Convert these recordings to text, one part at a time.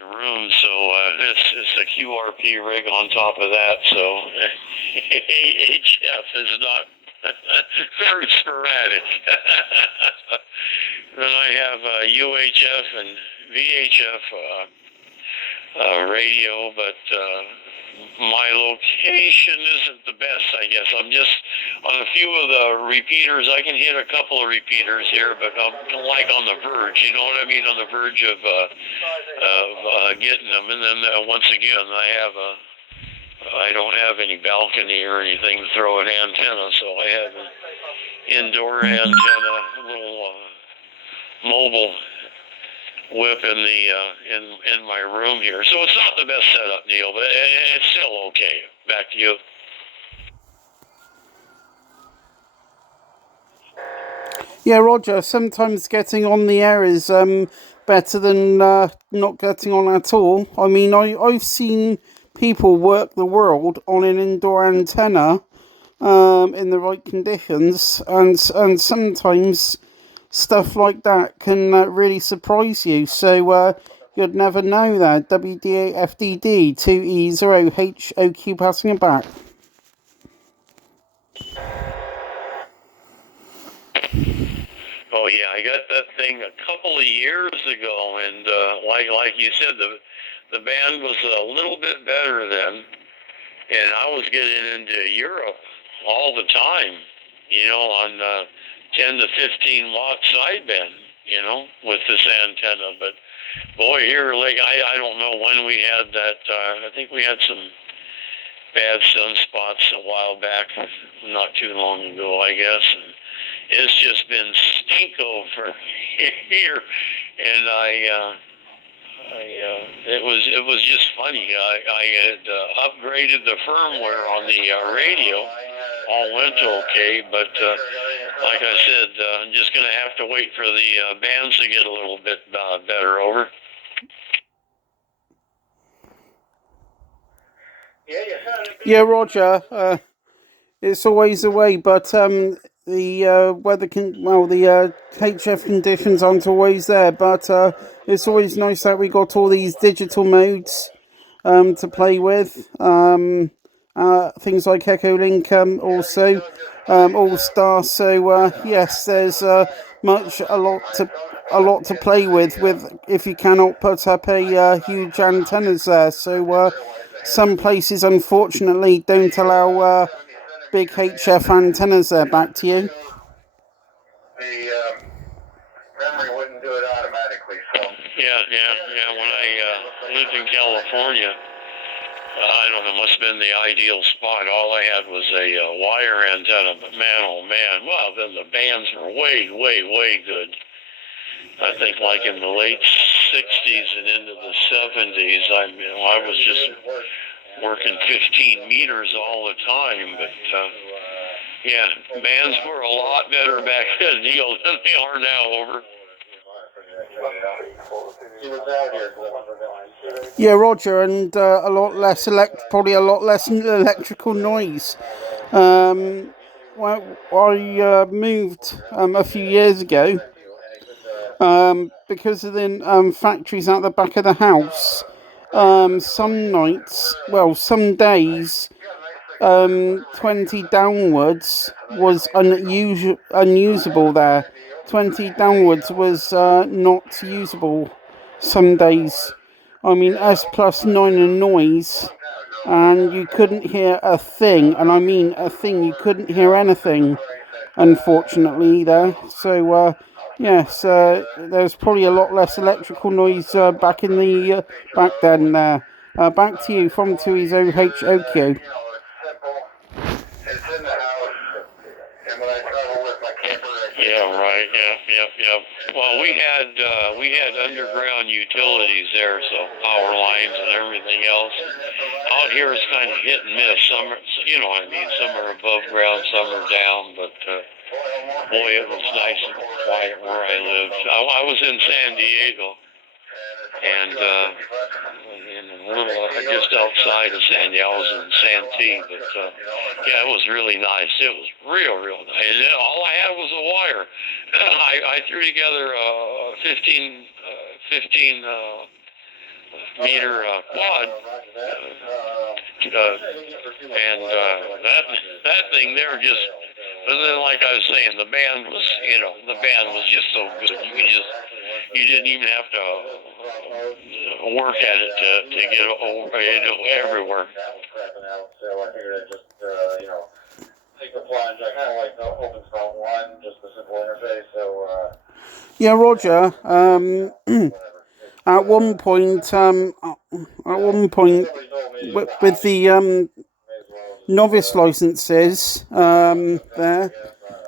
room, so it's a QRP rig on top of that, so HF is not very sporadic. Then I have UHF and VHF radio, but my location isn't the best, I guess. I'm just on a few of the repeaters. I can hit a couple of repeaters here, but I'm like on the verge, you know what I mean? On the verge of getting them. And then once again, I don't have any balcony or anything to throw an antenna, so I have an indoor antenna, a little mobile whip in the in my room here. So it's not the best setup, Neil, but it's still okay. Back to you. Yeah, Roger, sometimes getting on the air is better than not getting on at all. I mean, I've seen people work the world on an indoor antenna in the right conditions, and sometimes stuff like that can really surprise you. So you'd never know that. WDA-FDD 2E0HOQ passing it back. Oh yeah, I got that thing a couple of years ago, and like you said, the band was a little bit better then, and I was getting into Europe all the time, you know, on 10 to 15 watt sideband, you know, with this antenna. But boy, here, like I don't know when we had that. I think we had some bad sunspots a while back, not too long ago, I guess. And it's just been stinko for here, and it was just funny. I had upgraded the firmware on the radio. All went okay, but like I said, I'm just going to have to wait for the bands to get a little bit better. Over. Yeah, Roger. It's always the way, but the weather the HF conditions aren't always there. But it's always nice that we got all these digital modes to play with. Things like Echo Link, also All Star. So yes, there's a lot to play with if you cannot put up a huge antennas there. So some places unfortunately don't allow big HF antennas there. Back to you. The memory wouldn't do it automatically, so. Yeah. When I lived in California, I don't know, it must have been the ideal spot. All I had was a wire antenna, but man, oh man, well, then the bands were way good. I think like in the late 60s and into the 70s, I was just working 15 meters all the time, but yeah, bands were a lot better back then, Neil, than they are now. Over. Yeah, Roger, and probably a lot less electrical noise. Well, I moved a few years ago because of the factories out the back of the house. Some days, 20 downwards was unusable there. 20 downwards was not usable some days. I mean, S+9 in noise, and you couldn't hear a thing, and I mean a thing, you couldn't hear anything, unfortunately, there. So, yes, there's probably a lot less electrical noise back then there. Back to you from 2EOHOQ. Yeah, right. Yep. Well, we had underground utilities there, so power lines and everything else. Out here it's kind of hit and miss. Some are, you know what I mean. Some are above ground, some are down. But boy, it was nice and quiet where I lived. I was in San Diego, and a little just outside of San Diego. I was in Santee, but yeah, it was really nice. It was real nice. And all I had was a wire. I threw together 15 meter quad, and that thing there just. And then, like I was saying, the band was just so good. You didn't even have to work at it to get it everywhere. So I figured I'd just, take the plunge. I kind of like the open front one, just the simple interface. So, Yeah, Roger. At one point, with the novice licenses, there,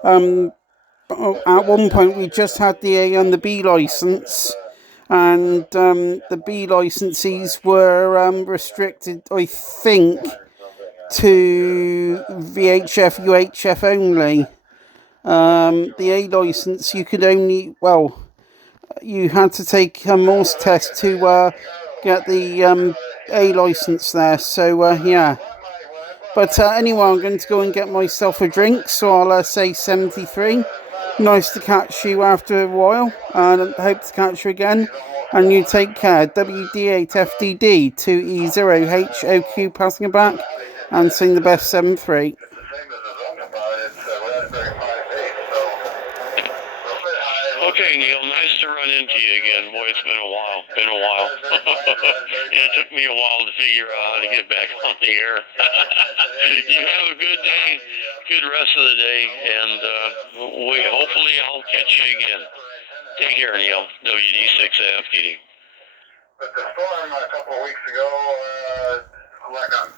at one point we just had the A and the B license, and the B licenses were restricted, I think, to VHF, UHF only. The A license, you could only, you had to take a Morse test to get the A license there. So, yeah. But anyway, I'm going to go and get myself a drink, so I'll say 73. Nice to catch you after a while, and I hope to catch you again. And you take care. WD8FDD 2E0HOQ passing it back, and sing the best 7-3. Okay, Neil, nice to run into you again. Boy, it's been a while. And it took me a while to figure out how to get back on the air. You have a good day, good rest of the day, and hopefully I'll catch you again. Take care, Neil. WD6FTD. But the storm a couple of weeks ago, like on